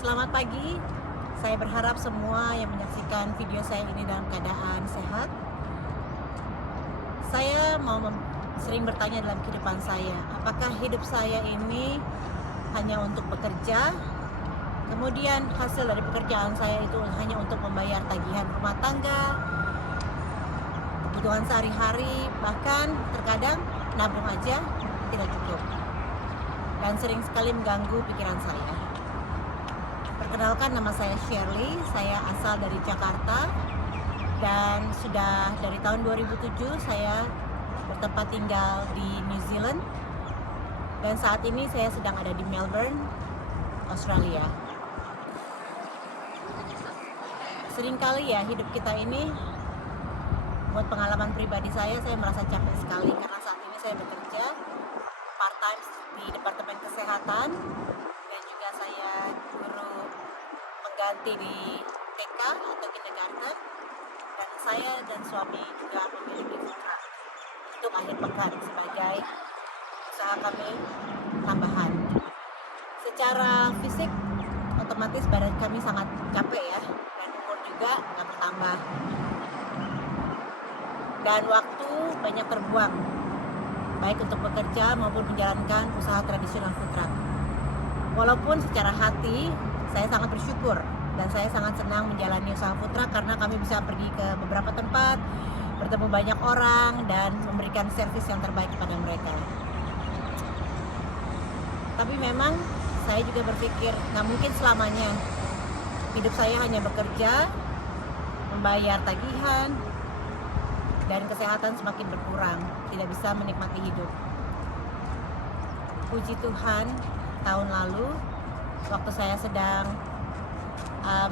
Selamat pagi. Saya berharap semua yang menyaksikan video saya ini dalam keadaan sehat. Saya sering bertanya dalam kehidupan saya, apakah hidup saya ini hanya untuk bekerja, kemudian hasil dari pekerjaan saya itu hanya untuk membayar tagihan rumah tangga, kebutuhan sehari-hari, bahkan terkadang nabung aja tidak cukup, dan sering sekali mengganggu pikiran saya. Perkenalkan, nama saya Shirley, saya asal dari Jakarta dan sudah dari tahun 2007 saya bertempat tinggal di New Zealand, dan saat ini saya sedang ada di Melbourne, Australia. Seringkali ya hidup kita ini, buat pengalaman pribadi saya merasa capek sekali karena saat ini saya bekerja part time di Departemen Kesehatan dan juga saya guru pengganti di TK atau kindergarten, dan saya dan suami juga memiliki usaha untuk akhir pekan sebagai usaha kami tambahan. Secara fisik otomatis badan kami sangat capek ya, dan umur juga nggak bertambah, dan waktu banyak terbuang baik untuk bekerja maupun menjalankan usaha tradisional food truck. Walaupun secara hati saya sangat bersyukur dan saya sangat senang menjalani usaha food truck karena kami bisa pergi ke beberapa tempat, bertemu banyak orang, dan memberikan servis yang terbaik kepada mereka. Tapi memang saya juga berpikir nggak mungkin selamanya hidup saya hanya bekerja, membayar tagihan, dan kesehatan semakin berkurang, tidak bisa menikmati hidup. Puji Tuhan, tahun lalu waktu saya sedang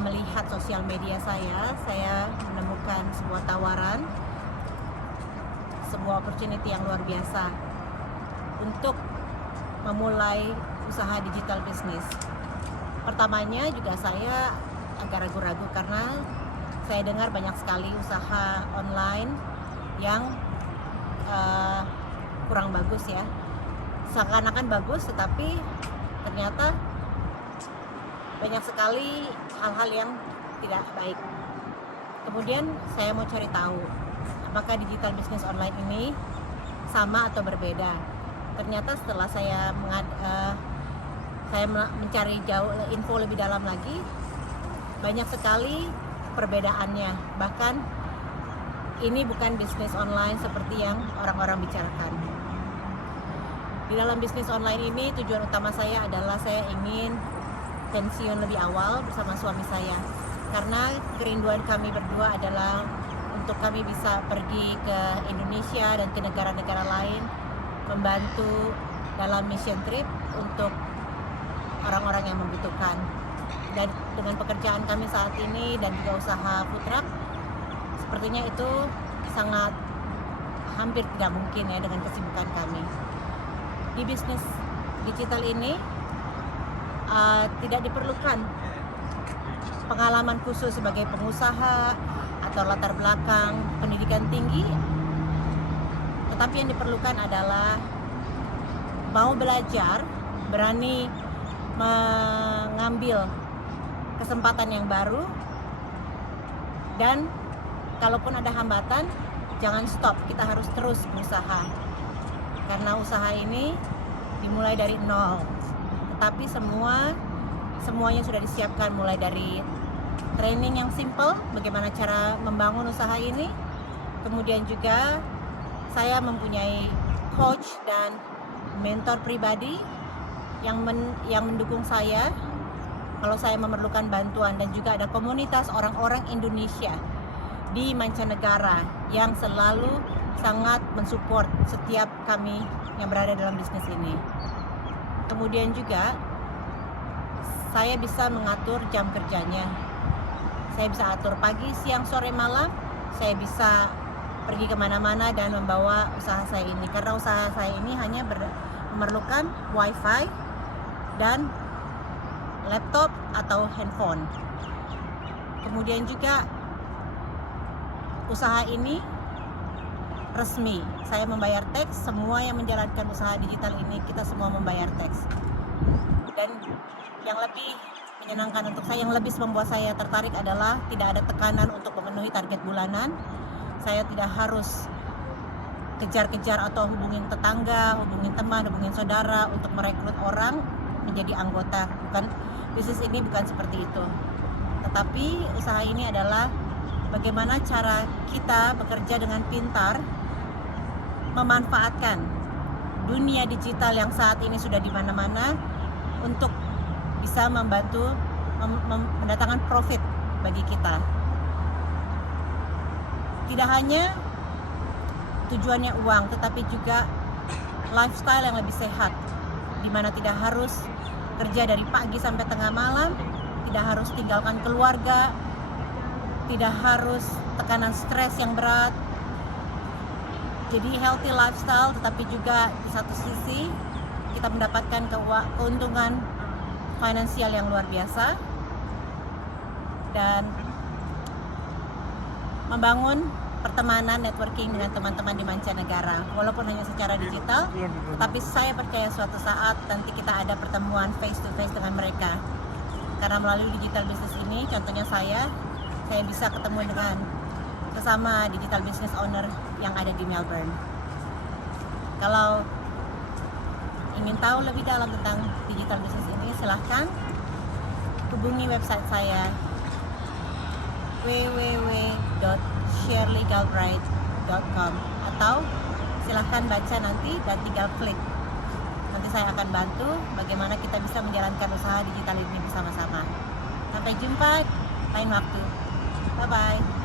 melihat sosial media saya menemukan sebuah tawaran, sebuah opportunity yang luar biasa untuk memulai usaha digital bisnis. Pertamanya juga saya agak ragu-ragu karena saya dengar banyak sekali usaha online yang kurang bagus ya, seakan-akan bagus tetapi ternyata banyak sekali hal-hal yang tidak baik. Kemudian saya mau cari tahu apakah digital business online ini sama atau berbeda. Ternyata setelah saya mencari jauh info lebih dalam lagi, banyak sekali perbedaannya. Bahkan ini bukan bisnis online seperti yang orang-orang bicarakan. Di dalam bisnis online ini tujuan utama saya adalah saya ingin pensiun lebih awal bersama suami saya, karena kerinduan kami berdua adalah untuk kami bisa pergi ke Indonesia dan ke negara-negara lain, membantu dalam mission trip untuk orang-orang yang membutuhkan. Dan dengan pekerjaan kami saat ini dan juga usaha food truck, sepertinya itu sangat hampir tidak mungkin ya dengan kesibukan kami. Di bisnis digital ini tidak diperlukan pengalaman khusus sebagai pengusaha atau latar belakang pendidikan tinggi, tetapi yang diperlukan adalah mau belajar, berani mengambil kesempatan yang baru, dan kalaupun ada hambatan jangan stop, kita harus terus berusaha karena usaha ini dimulai dari nol. Tetapi semuanya sudah disiapkan, mulai dari training yang simple, bagaimana cara membangun usaha ini. Kemudian juga saya mempunyai coach dan mentor pribadi yang mendukung saya kalau saya memerlukan bantuan, dan juga ada komunitas orang-orang Indonesia di mancanegara yang selalu sangat mensupport setiap kami yang berada dalam bisnis ini. Kemudian juga saya bisa mengatur jam kerjanya. Saya bisa atur pagi, siang, sore, malam. Saya bisa pergi kemana-mana dan membawa usaha saya ini, karena usaha saya ini hanya memerlukan wifi dan laptop atau handphone. Kemudian juga usaha ini resmi, saya membayar teks. Semua yang menjalankan usaha digital ini kita semua membayar teks. Dan yang lebih menyenangkan untuk saya, yang lebih membuat saya tertarik adalah tidak ada tekanan untuk memenuhi target bulanan. Saya tidak harus kejar-kejar atau hubungin tetangga, hubungin teman, hubungin saudara untuk merekrut orang menjadi anggota. Bisnis ini bukan seperti itu. Tetapi usaha ini adalah bagaimana cara kita bekerja dengan pintar, memanfaatkan dunia digital yang saat ini sudah di mana-mana untuk bisa membantu mendatangkan profit bagi kita. Tidak hanya tujuannya uang, tetapi juga lifestyle yang lebih sehat, di mana tidak harus kerja dari pagi sampai tengah malam, tidak harus tinggalkan keluarga, tidak harus tekanan stres yang berat. Jadi healthy lifestyle, tetapi juga di satu sisi kita mendapatkan keuntungan finansial yang luar biasa dan membangun pertemanan, networking dengan teman-teman di mancanegara, walaupun hanya secara digital, tetapi saya percaya suatu saat nanti kita ada pertemuan face to face dengan mereka. Karena melalui digital business ini, contohnya saya bisa ketemu dengan sesama digital business owner yang ada di Melbourne. Kalau ingin tahu lebih dalam tentang digital business ini, silahkan hubungi website saya www.shirleygalbraith.com atau silahkan baca nanti dan tinggal klik. Nanti saya akan bantu bagaimana kita bisa menjalankan usaha digital ini bersama-sama. Sampai jumpa lain waktu. Bye-bye.